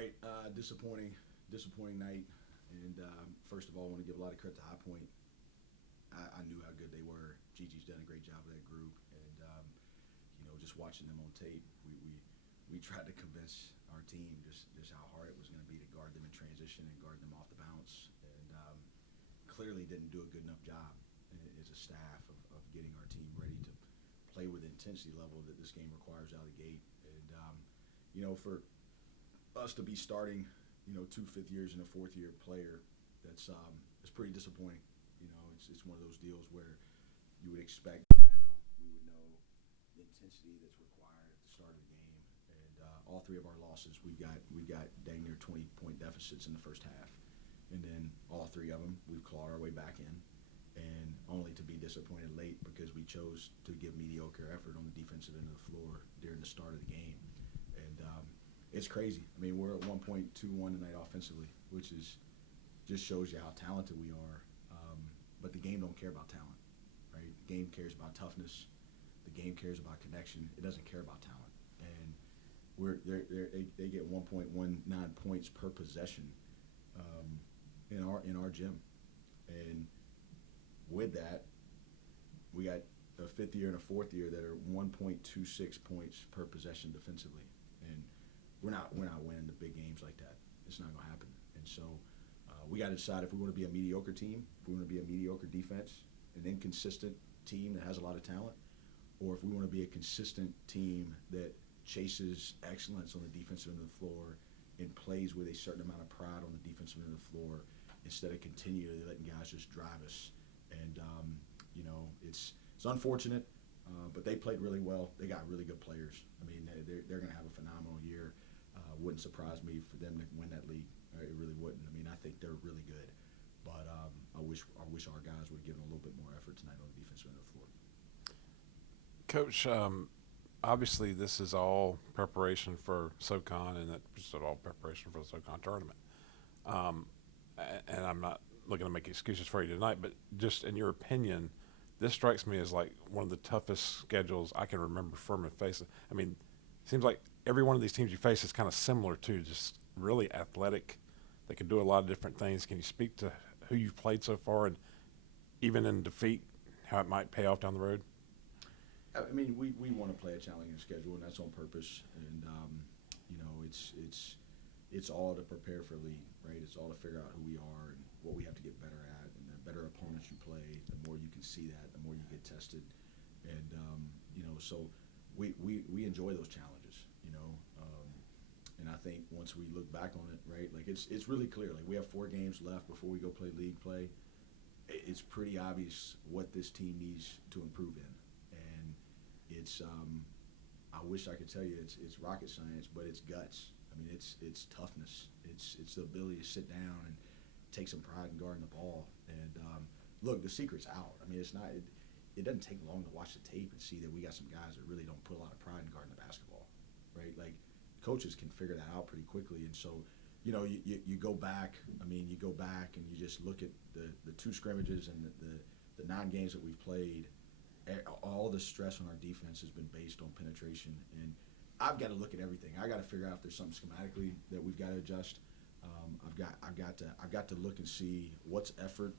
right, disappointing night. And first of all, I want to give a lot of credit to High Point. I knew how good they were. Gigi's done a great job with that group, and just watching them on tape, we tried to convince our team just how hard it was going to be to guard them in transition and guard them off the bounce, and clearly didn't do a good enough job as a staff of getting our team ready to play with the intensity level that this game requires out of the gate. And for us to be starting, two fifth years and a fourth year player, it's pretty disappointing. It's one of those deals where you would expect by now we would know the intensity that's required at the start of the game. And all three of our losses, we got dang near 20-point deficits in the first half, and then all three of them we've clawed our way back in, and only to be disappointed late because we chose to give mediocre effort on the defensive end of the floor during the start of the game. And it's crazy. I mean, we're at 1.21 tonight offensively, which just shows you how talented we are. But the game don't care about talent, right? The game cares about toughness. The game cares about connection. It doesn't care about talent. And they get 1.19 points per possession in our gym. And with that, we got a fifth year and a fourth year that are 1.26 points per possession defensively. And we're not winning the big games like that. It's not going to happen. And so we got to decide if we want to be a mediocre team, if we want to be a mediocre defense, an inconsistent team that has a lot of talent, or if we want to be a consistent team that chases excellence on the defensive end of the floor and plays with a certain amount of pride on the defensive end of the floor instead of continually letting guys just drive us. And, it's unfortunate, but they played really well. They got really good players. I mean, they're going to have a phenomenal year. Wouldn't surprise me for them to win that league. It really wouldn't. I mean, I think they're really good, but I wish our guys would have given a little bit more effort tonight on the defensive end of the floor. Coach, obviously this is all preparation for SoCon, and that's all preparation for the SoCon tournament. And I'm not looking to make excuses for you tonight, but just in your opinion, this strikes me as like one of the toughest schedules I can remember Furman facing. I mean, it seems like every one of these teams you face is kind of similar to, just really athletic. They can do a lot of different things. Can you speak to who you've played so far, and even in defeat, how it might pay off down the road? I mean, we want to play a challenging schedule, and that's on purpose. And it's all to prepare for league, right? It's all to figure out who we are and what we have to get better at. And the better opponents you play, the more you can see that, the more you get tested. And so we enjoy those challenges, and I think once we look back on it, right, like it's really clear. Like, we have 4 games left before we go play league play. It's pretty obvious what this team needs to improve in, and it's I wish I could tell you it's rocket science, but it's guts. I mean, it's toughness. It's the ability to sit down and take some pride in guarding the ball. And look, the secret's out. I mean, it's not. It doesn't take long to watch the tape and see that we got some guys that really don't put a lot of pride in guarding the basketball, right? Like, coaches can figure that out pretty quickly. And so, you go back. I mean, you go back and you just look at the 2 scrimmages and the 9 games that we've played. All the stress on our defense has been based on penetration, and I've got to look at everything. I got to figure out if there's something schematically that we've got to adjust. I've got to look and see what's effort,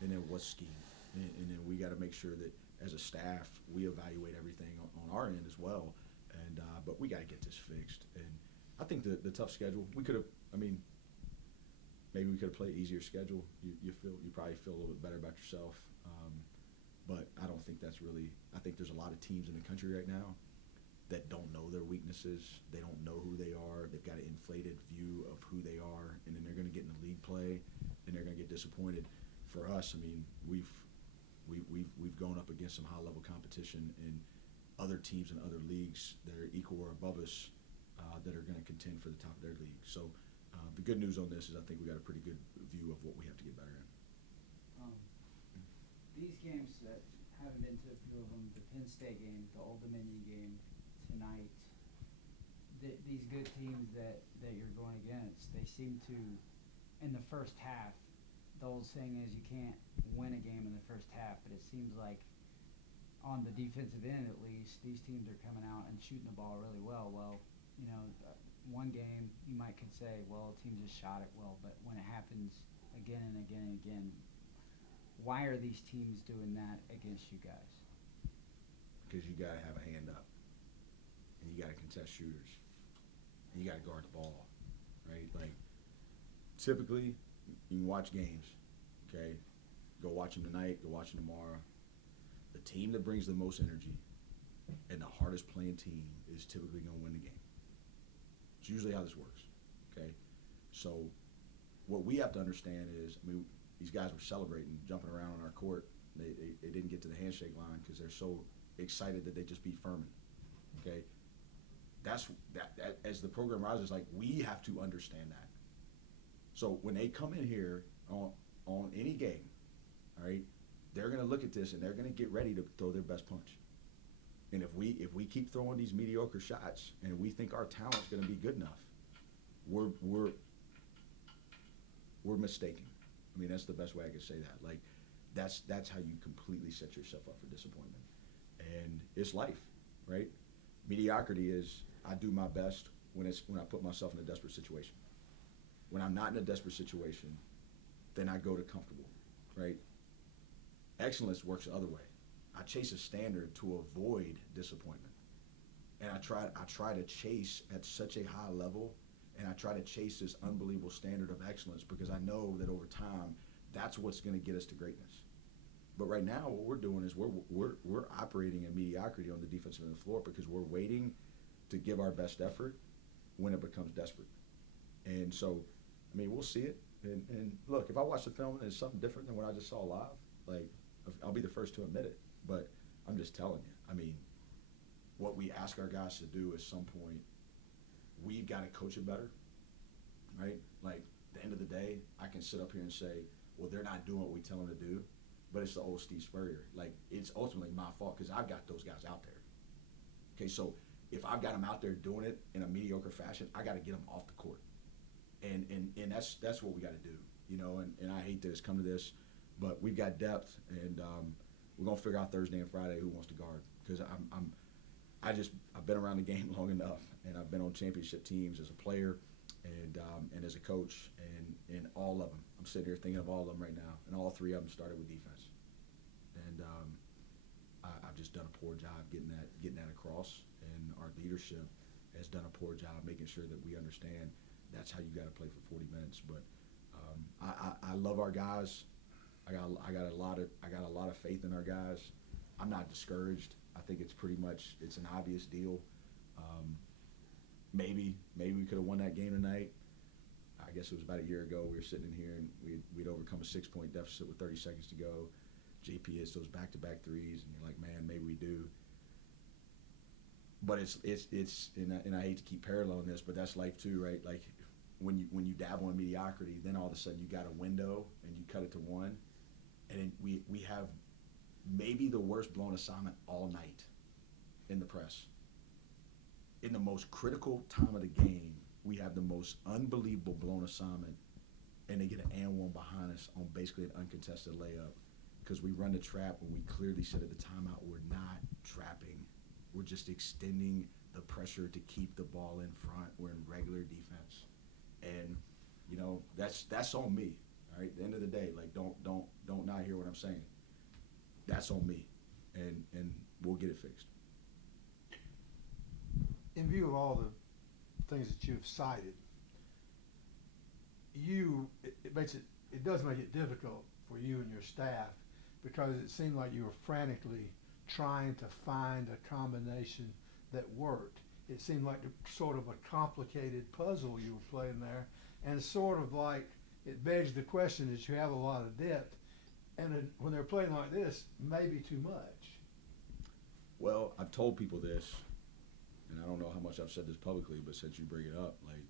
and then what's scheme, and then we got to make sure that as a staff we evaluate everything on our end as well. And but we got to get this fixed. And I think the tough schedule, we could have. I mean, maybe we could have played an easier schedule. You probably feel a little bit better about yourself. But I don't think that's really – I think there's a lot of teams in the country right now that don't know their weaknesses. They don't know who they are. They've got an inflated view of who they are, and then they're going to get in the league play, and they're going to get disappointed. For us, I mean, we've gone up against some high-level competition and other teams in other leagues that are equal or above us that are going to contend for the top of their league. So the good news on this is I think we got a pretty good view of what we have to get better in. These games that haven't been to a few of them, the Penn State game, the Old Dominion game tonight, these good teams that you're going against, they seem to, in the first half, the old saying is you can't win a game in the first half, but it seems like on the defensive end at least, these teams are coming out and shooting the ball really well. Well, one game, you might could say, well, a team just shot it well, but when it happens again and again and again, why are these teams doing that against you guys? Because you got to have a hand up, and you got to contest shooters, and you got to guard the ball, right? Like, typically, you can watch games, okay? Go watch them tonight, go watch them tomorrow. The team that brings the most energy and the hardest playing team is typically going to win the game. It's usually how this works, okay? So what we have to understand is, I mean, these guys were celebrating, jumping around on our court. They didn't get to the handshake line because they're so excited that they just beat Furman, okay? That as the program rises, like, we have to understand that. So when they come in here on any game, all right, they're going to look at this and they're going to get ready to throw their best punch. And if we keep throwing these mediocre shots and we think our talent's going to be good enough, we're mistaken. I mean, that's the best way I can say that. Like, that's how you completely set yourself up for disappointment. And it's life, right? Mediocrity is, I do my best when I put myself in a desperate situation. When I'm not in a desperate situation, then I go to comfortable, right? Excellence works the other way. I chase a standard to avoid disappointment. And I try to chase at such a high level, and I try to chase this unbelievable standard of excellence because I know that over time, that's what's going to get us to greatness. But right now, what we're doing is we're operating in mediocrity on the defensive end of the floor because we're waiting to give our best effort when it becomes desperate. And so, I mean, we'll see it. And look, if I watch the film and it's something different than what I just saw live, like, I'll be the first to admit it. But I'm just telling you, I mean, what we ask our guys to do at some point, we've got to coach it better, right? Like, at the end of the day, I can sit up here and say, well, they're not doing what we tell them to do, but it's the old Steve Spurrier. Like, it's ultimately my fault because I've got those guys out there. Okay, so if I've got them out there doing it in a mediocre fashion, I got to get them off the court. And that's what we got to do, you know, and I hate that it's come to this, but we've got depth, and we're going to figure out Thursday and Friday who wants to guard because I've been around the game long enough, and I've been on championship teams as a player and as a coach, and all of them. I'm sitting here thinking of all of them right now, and all three of them started with defense. And I've just done a poor job getting that across, and our leadership has done a poor job making sure that we understand that's how you got to play for 40 minutes. But I love our guys. I got a lot of faith in our guys. I'm not discouraged. I think it's an obvious deal. Maybe we could have won that game tonight. I guess it was about a year ago. We were sitting in here and we'd overcome a 6-point deficit with 30 seconds to go. JP hits those back-to-back threes, and you're like, man, maybe we do. But it's and I hate to keep paralleling this, but that's life too, right? Like, when you dabble in mediocrity, then all of a sudden you got a window and you cut it to one, and we have maybe the worst blown assignment all night in the press. In the most critical time of the game, we have the most unbelievable blown assignment, and they get an and one behind us on basically an uncontested layup because we run the trap when we clearly said at the timeout we're not trapping. We're just extending the pressure to keep the ball in front. We're in regular defense. And, you know, that's on me. All right. At the end of the day, like, don't not hear what I'm saying. That's on me. And we'll get it fixed. In view of all the things that you've cited, it does make it difficult for you and your staff because it seemed like you were frantically trying to find a combination that worked. It seemed like sort of a complicated puzzle you were playing there, and sort of like it begs the question that you have a lot of depth, and when they're playing like this, maybe too much. Well, I've told people this, and I don't know how much I've said this publicly, but since you bring it up, like,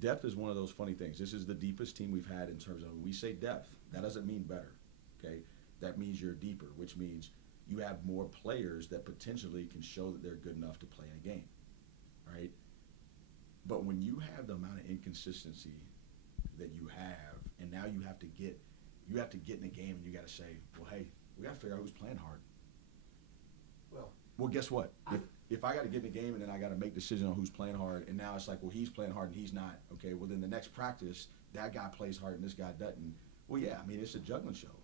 depth is one of those funny things. This is the deepest team we've had in terms of, when we say depth, that doesn't mean better, okay? That means you're deeper, which means you have more players that potentially can show that they're good enough to play in a game, right? But when you have the amount of inconsistency that you have, and now you have to get in a game and you got to say, well, hey, we got to figure out who's playing hard. Well, Well, guess what? I- If I got to get in the game and then I got to make decisions on who's playing hard, and now it's like, well, he's playing hard and he's not. Okay, well then the next practice, that guy plays hard and this guy doesn't. Well, yeah, I mean it's a juggling show,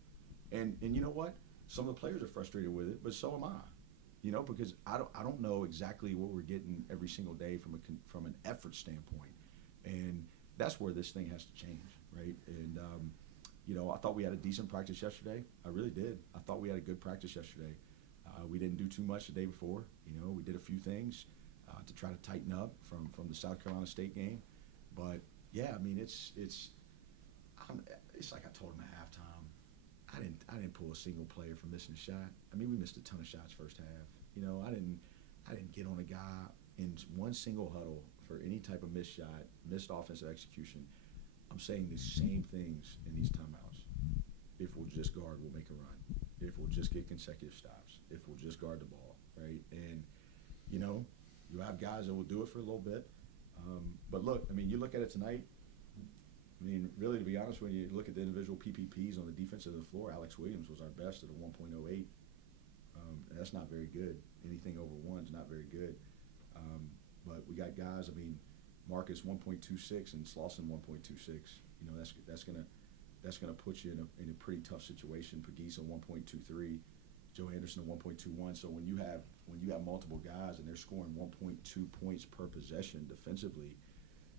and you know what? Some of the players are frustrated with it, but so am I. You know, because I don't know exactly what we're getting every single day from an effort standpoint, and that's where this thing has to change, right? And you know, I thought we had a decent practice yesterday. I really did. I thought we had a good practice yesterday. We didn't do too much the day before. You know, we did a few things to try to tighten up from the South Carolina State game. But yeah, I mean, it's like I told him at halftime. I didn't pull a single player for missing a shot. I mean, we missed a ton of shots first half. You know, I didn't get on a guy in one single huddle for any type of missed shot, missed offensive execution. I'm saying the same things in these timeouts. If we'll just guard, we'll make a run. If we'll just get consecutive stops. If we'll just guard the ball, right? And, you know, you have guys that will do it for a little bit. But look, I mean, you look at it tonight. I mean, really, to be honest, when you look at the individual PPPs on the defense of the floor, Alex Williams was our best at a 1.08. That's not very good. Anything over 1 is not very good. But we got guys, I mean, Marcus 1.26 and Slauson 1.26. You know, that's gonna put you in a pretty tough situation. Pagisa 1.23, Joe Anderson 1.21. So when you have multiple guys and they're scoring 1.2 points per possession defensively,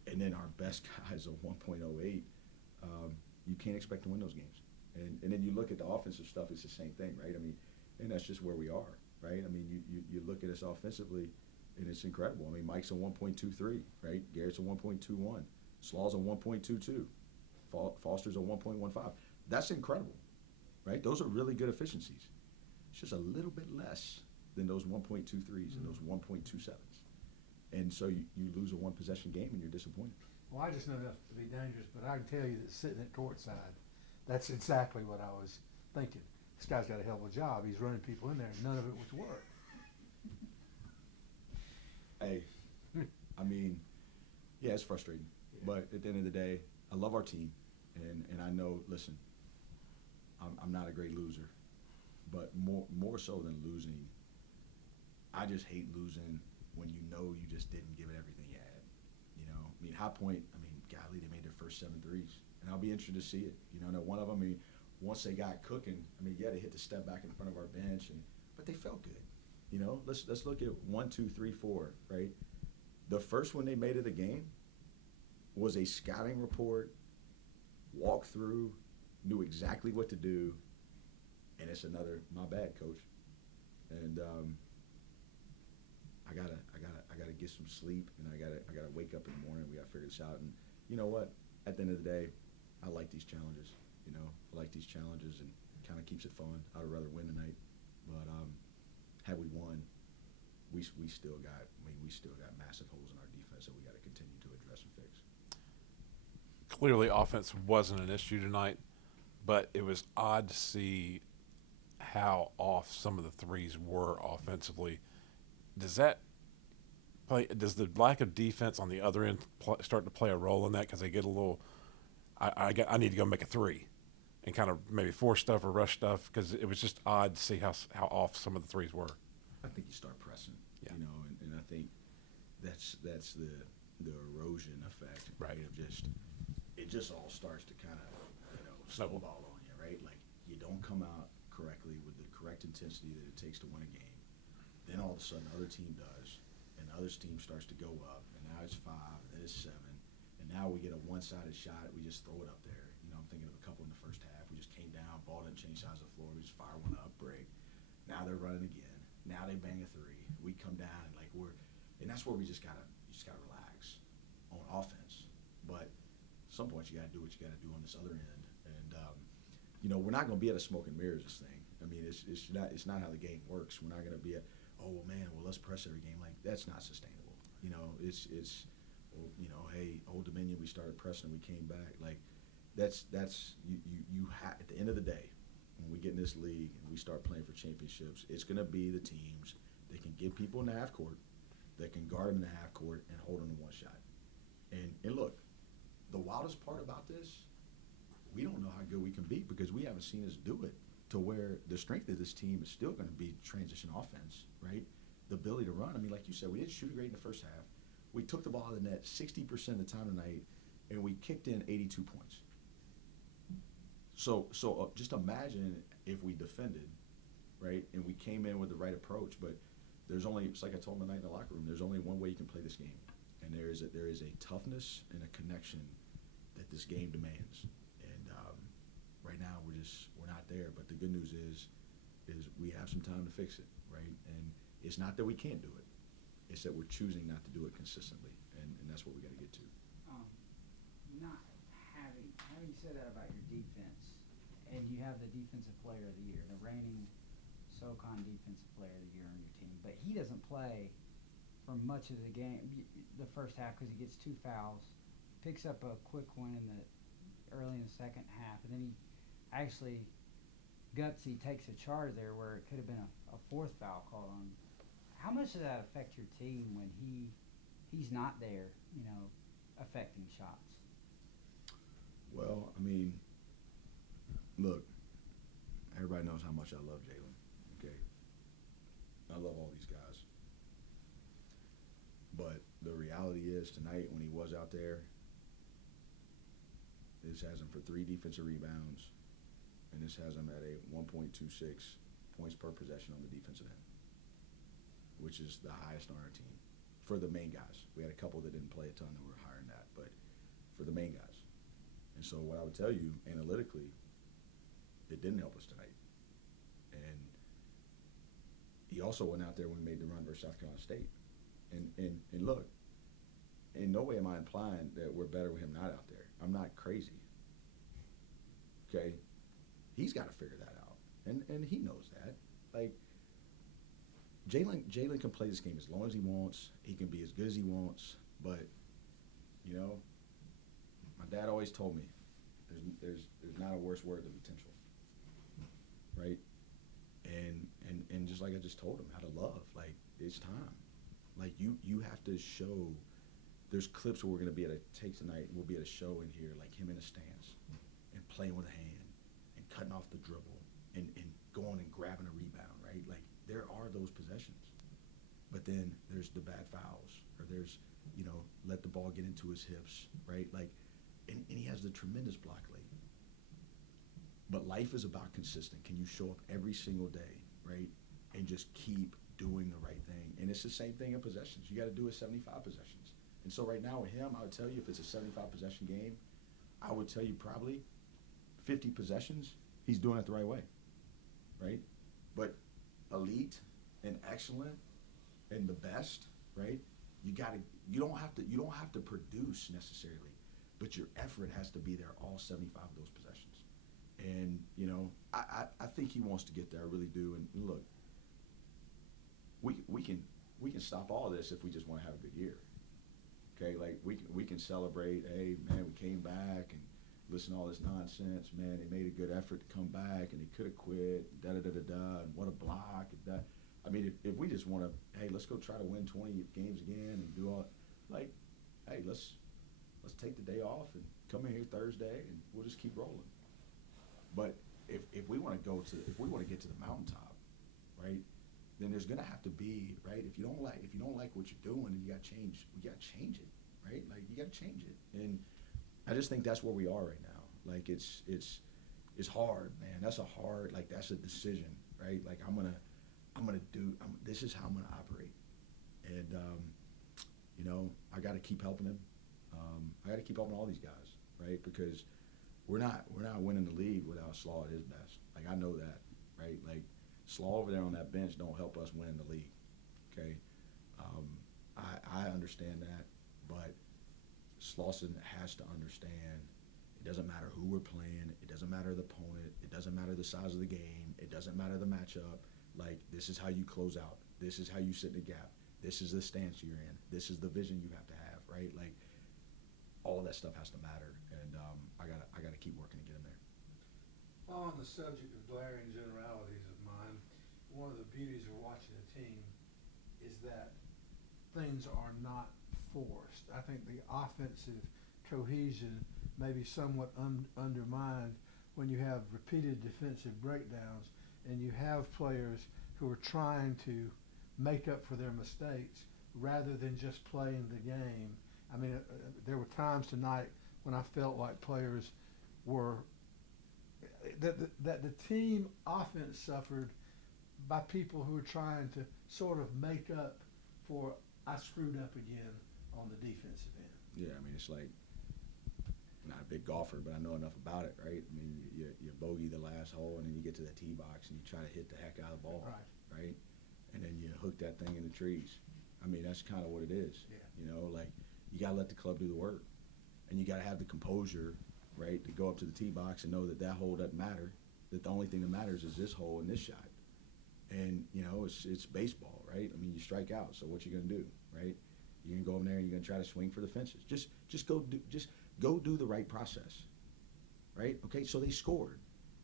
and then our best guys are 1.08, you can't expect to win those games. And then you look at the offensive stuff; it's the same thing, right? I mean, and that's just where we are, right? I mean, you look at us offensively, and it's incredible. I mean, Mike's a 1.23, right? Garrett's a 1.21, Slaw's a 1.22. Foster's a 1.15. That's incredible, right? Those are really good efficiencies. It's just a little bit less than those 1.23s and those 1.27s. And so you lose a one-possession game and you're disappointed. Well, I just know enough to be dangerous, but I can tell you that sitting at courtside, that's exactly what I was thinking. This guy's got a hell of a job. He's running people in there, and none of it was work. Hey, I mean, yeah, it's frustrating. Yeah. But at the end of the day, I love our team. And I know, listen, I'm not a great loser. But more so than losing, I just hate losing when you know you just didn't give it everything you had. You know, I mean, High Point, I mean, golly, they made their first 7 threes. And I'll be interested to see it. You know, one of them, I mean, once they got cooking, I mean, yeah, they hit the step back in front of our bench, but they felt good. You know, let's look at 1, 2, 3, 4, right? The first one they made of the game was a scouting report, walkthrough, knew exactly what to do, and it's another my bad, coach. And I gotta get some sleep, and I gotta wake up in the morning. We gotta figure this out. And you know what? At the end of the day, I like these challenges. You know, I like these challenges, and it kind of keeps it fun. I'd rather win tonight, but had we won, we still got massive holes in our defense that we got to continue to address and fix. Clearly, offense wasn't an issue tonight, but it was odd to see how off some of the threes were offensively. Does the lack of defense on the other end start to play a role in that? Because they get a little, I need to go make a three, and kind of maybe force stuff or rush stuff, because it was just odd to see how off some of the threes were. I think you start pressing, Yeah. you know, and I think that's the erosion effect, right? Of it just all starts to kind of, you know, snowball on you, right? Like you don't come out correctly with the correct intensity that it takes to win a game. Then all of a sudden, other team does, and the other team starts to go up, and now it's 5, and then it's 7, and now we get a one-sided shot. We just throw it up there. You know, I'm thinking of a couple in the first half. We just came down, ball didn't change sides of the floor. We just fire one up, break. Now they're running again. Now they bang a 3. We come down and and that's where you just gotta relax on offense. But at some point you gotta do what you gotta do on this other end. And you know, we're not gonna be at a smoke and mirrors this thing. I mean, it's not how the game works. We're not gonna be at, oh well, man, well let's press every game. Like that's not sustainable. You know, it's you know, hey, Old Dominion, we started pressing and we came back. Like that's you have, at the end of the day, when we get in this league and we start playing for championships, it's going to be the teams that can get people in the half court, that can guard them in the half court and hold them to one shot. And look, the wildest part about this, we don't know how good we can be because we haven't seen us do it to where the strength of this team is still going to be transition offense, right? the ability to run. I mean, like you said, we didn't shoot great in the first half. We took the ball out of the net 60% of the time tonight, and we kicked in 82 points. So just imagine if we defended, right, and we came in with the right approach. But there's only, it's like I told him tonight in the locker room, there's only one way you can play this game, and there is a toughness and a connection that this game demands. And right now we're not there. But the good news is we have some time to fix it, right? And it's not that we can't do it; it's that we're choosing not to do it consistently, and that's what we got to get to. Not having said that about your defense, and you have the defensive player of the year, the reigning SoCon defensive player of the year on your team, but he doesn't play for much of the game, the first half, because he gets 2 fouls, picks up a quick one early in the second half, and then he actually gutsy takes a charge there where it could have been a 4th foul called on. How much does that affect your team when he's not there, affecting shots? Well, I mean, look, everybody knows how much I love Jalen, okay? I love all these guys. But the reality is tonight when he was out there, this has him for 3 defensive rebounds, and this has him at a 1.26 points per possession on the defensive end, which is the highest on our team for the main guys. We had a couple that didn't play a ton that were higher than that, but for the main guys. And so what I would tell you, analytically, it didn't help us tonight. And he also went out there when we made the run versus South Carolina State. And look, in no way am I implying that we're better with him not out there. I'm not crazy. Okay? He's got to figure that out. And he knows that. Like, Jalen can play this game as long as he wants. He can be as good as he wants. But, my dad always told me there's not a worse word than potential. Right? And just like I just told him, how to love. Like, it's time. Like, you have to show. There's clips where we're going to be able to take tonight, and we'll be able to show in here, like him in a stance and playing with a hand and cutting off the dribble and going and grabbing a rebound, right? Like, there are those possessions. But then there's the bad fouls, or there's, let the ball get into his hips, right? Like, and he has the tremendous block late. But life is about consistent. Can you show up every single day, right? And just keep doing the right thing. And it's the same thing in possessions. You got to do it 75 possessions. And so right now with him, I would tell you if it's a 75 possession game, I would tell you probably 50 possessions, he's doing it the right way, right? But elite and excellent and the best, right? You don't have to produce necessarily, but your effort has to be there all 75 of those possessions. And I think he wants to get there. I really do. And look, we can stop all of this if we just want to have a good year. Okay, like we can celebrate. Hey, man, we came back and listen to all this nonsense. Man, they made a good effort to come back, and they could have quit. Da da da da da. And what a block. And that. I mean, if we just want to, hey, let's go try to win 20 games again and do all, like, hey, let's take the day off and come in here Thursday and we'll just keep rolling. But if we want to get to the mountaintop, right? Then there's gonna have to be, right? If you don't like what you're doing, then you gotta change it, right? Like, you gotta change it. And I just think that's where we are right now. Like, it's hard, man. That's a decision, right? Like, this is how I'm gonna operate. And I gotta keep helping him. I gotta keep helping all these guys, right? Because we're not winning the league without Slaw at his best. Like, I know that, right? Like, Slaw over there on that bench don't help us win the league, okay? I understand that, but Slawson has to understand it doesn't matter who we're playing, it doesn't matter the opponent, it doesn't matter the size of the game, it doesn't matter the matchup. Like, this is how you close out. This is how you sit in the gap. This is the stance you're in. This is the vision you have to have, right? Like, all of that stuff has to matter, and I gotta keep working to get him there. On the subject of glaring generalities of mine, one of the beauties of watching a team is that things are not forced. I think the offensive cohesion may be somewhat undermined when you have repeated defensive breakdowns and you have players who are trying to make up for their mistakes rather than just playing the game. I mean, there were times tonight when I felt like players were that the team offense suffered by people who were trying to sort of make up for I screwed up again on the defensive end. Yeah, I mean, it's like, not a big golfer, but I know enough about it, right? I mean, you bogey the last hole, and then you get to the tee box, and you try to hit the heck out of the ball, right? And then you hook that thing in the trees. I mean, that's kind of what it is. Yeah. You know, like, you got to let the club do the work. And you got to have the composure, right, to go up to the tee box and know that that hole doesn't matter, that the only thing that matters is this hole and this shot. And, you know, it's baseball, right? I mean, you strike out, so what you going to do, right? You're going to go in there and you're going to try to swing for the fences. Just go do the right process, right? Okay, so they scored.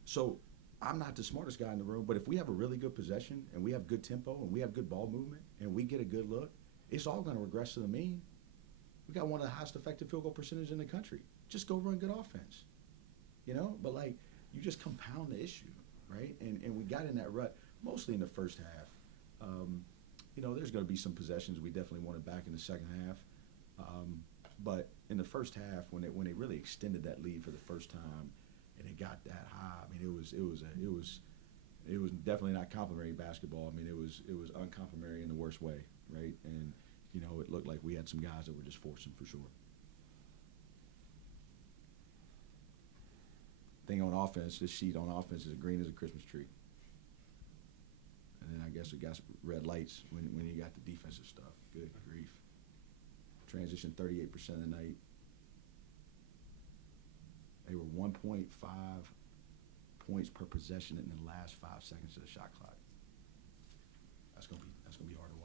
So I'm not the smartest guy in the room, but if we have a really good possession and we have good tempo and we have good ball movement and we get a good look, it's all going to regress to the mean. We got one of the highest effective field goal percentage in the country. Just go run good offense, you know? But, like, you just compound the issue, right? And we got in that rut mostly in the first half. You know, there's going to be some possessions we definitely wanted back in the second half. But in the first half, when they really extended that lead for the first time, and it got that high, I mean, it was definitely not complimentary basketball. I mean, it was uncomplimentary in the worst way, right? And you know, it looked like we had some guys that were just forcing for sure. Thing on offense, this sheet on offense is green as a Christmas tree. And then I guess it got red lights when you got the defensive stuff. Good grief. Transition 38% of the night. They were 1.5 points per possession in the last 5 seconds of the shot clock. That's gonna be hard to